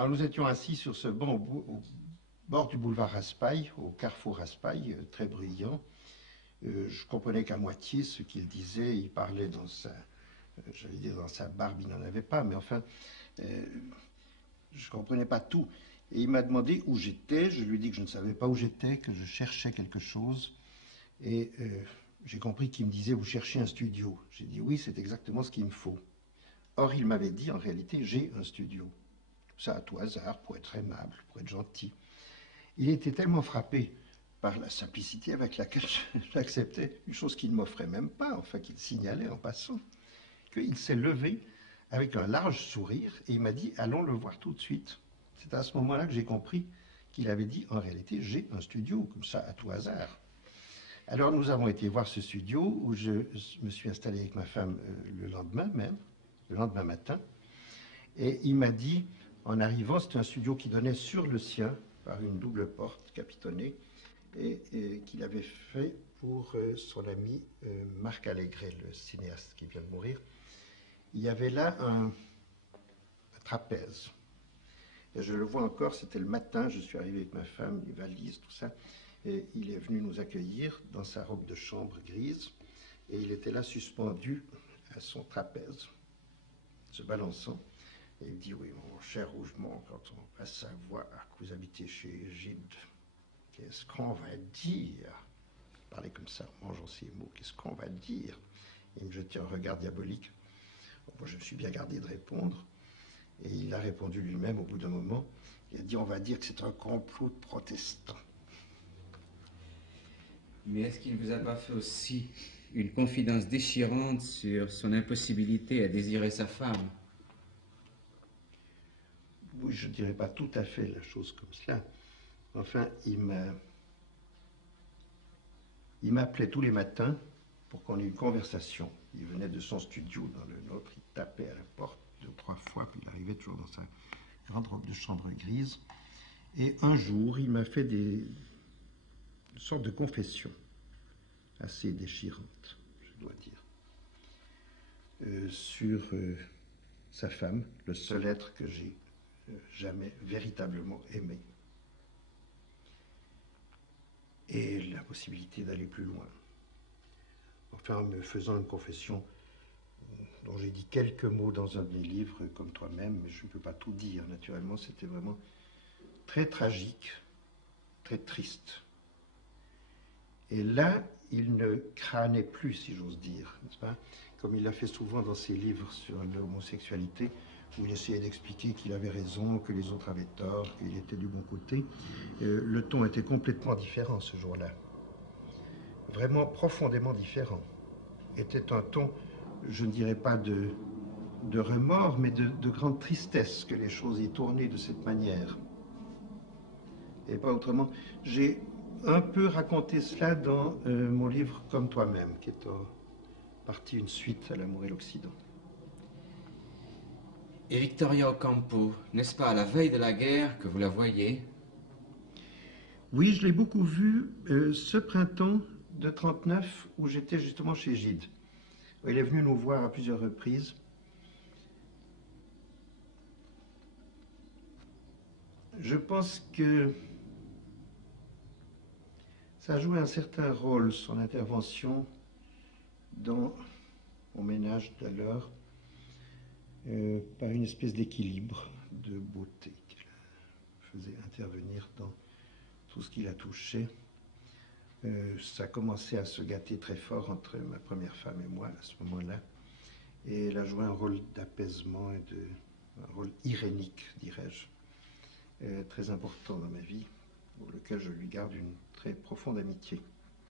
Alors nous étions assis sur ce banc au bord du boulevard Raspail, au carrefour Raspail, très bruyant. Je comprenais qu'à moitié ce qu'il disait. Il parlait dans sa, j'allais dire dans sa barbe, il n'en avait pas, mais enfin, je ne comprenais pas tout. Et il m'a demandé où j'étais. Je lui ai dit que je ne savais pas où j'étais, que je cherchais quelque chose. Et j'ai compris qu'il me disait, vous cherchez un studio. J'ai dit, oui, c'est exactement ce qu'il me faut. Or, il m'avait dit, en réalité, j'ai un studio. Ça à tout hasard, pour être aimable, pour être gentil. Il était tellement frappé par la simplicité avec laquelle j'acceptais une chose qu'il ne m'offrait même pas, enfin qu'il signalait en passant, qu'il s'est levé avec un large sourire et il m'a dit, allons le voir tout de suite. C'est à ce moment-là que j'ai compris qu'il avait dit, en réalité, j'ai un studio, comme ça, à tout hasard. Alors nous avons été voir ce studio où je me suis installé avec ma femme le lendemain même, le lendemain matin, et il m'a dit, en arrivant, c'était un studio qui donnait sur le sien par une double porte capitonnée et qu'il avait fait pour son ami Marc Allégret, le cinéaste qui vient de mourir. Il y avait là un trapèze. Et je le vois encore, c'était le matin, je suis arrivé avec ma femme, les valises, tout ça, et il est venu nous accueillir dans sa robe de chambre grise, et il était là suspendu à son trapèze, se balançant. Et il me dit, oui, mon cher Rougemont, quand on va savoir que vous habitez chez Gide, qu'est-ce qu'on va dire? Il parlait comme ça, en mangeant ses mots, qu'est-ce qu'on va dire? Il me jetait un regard diabolique. Bon, moi, je me suis bien gardé de répondre. Et il a répondu lui-même au bout d'un moment. Il a dit, on va dire que c'est un complot de protestants. Mais est-ce qu'il ne vous a pas fait aussi une confidence déchirante sur son impossibilité à désirer sa femme? Oui, je ne dirais pas tout à fait la chose comme cela. Enfin, il m'appelait tous les matins pour qu'on ait une conversation. Il venait de son studio dans le nôtre, il tapait à la porte 2 ou 3 fois, puis il arrivait toujours dans sa grande robe de chambre grise. Et un jour, il m'a fait une sorte de confession assez déchirante, je dois dire, sur sa femme, le seul être que j'ai jamais véritablement aimé. Et la possibilité d'aller plus loin. Enfin, en me faisant une confession dont j'ai dit quelques mots dans un de mes livres, comme toi-même, mais je ne peux pas tout dire, naturellement, c'était vraiment très tragique, très triste. Et là, il ne crânait plus, si j'ose dire, n'est-ce pas? Comme il l'a fait souvent dans ses livres sur l'homosexualité, où il essayait d'expliquer qu'il avait raison, que les autres avaient tort, qu'il était du bon côté. Le ton était complètement différent ce jour-là. Vraiment profondément différent. Était un ton, je ne dirais pas de remords, mais de grande tristesse que les choses y tournaient de cette manière. Et pas autrement. J'ai un peu raconté cela dans mon livre Comme toi-même, qui est en partie une suite à L'amour et l'Occident. Et Victoria Ocampo, n'est-ce pas à la veille de la guerre que vous la voyez? Oui, je l'ai beaucoup vue ce printemps de 39 où j'étais justement chez Gide. Il est venu nous voir à plusieurs reprises. Je pense que ça a joué un certain rôle, son intervention dans mon ménage d'alors, par une espèce d'équilibre, de beauté qu'elle faisait intervenir dans tout ce qui la touchait. Ça commençait à se gâter très fort entre ma première femme et moi à ce moment-là. Et elle a joué un rôle d'apaisement et un rôle irénique, dirais-je, très important dans ma vie, pour lequel je lui garde une très profonde amitié.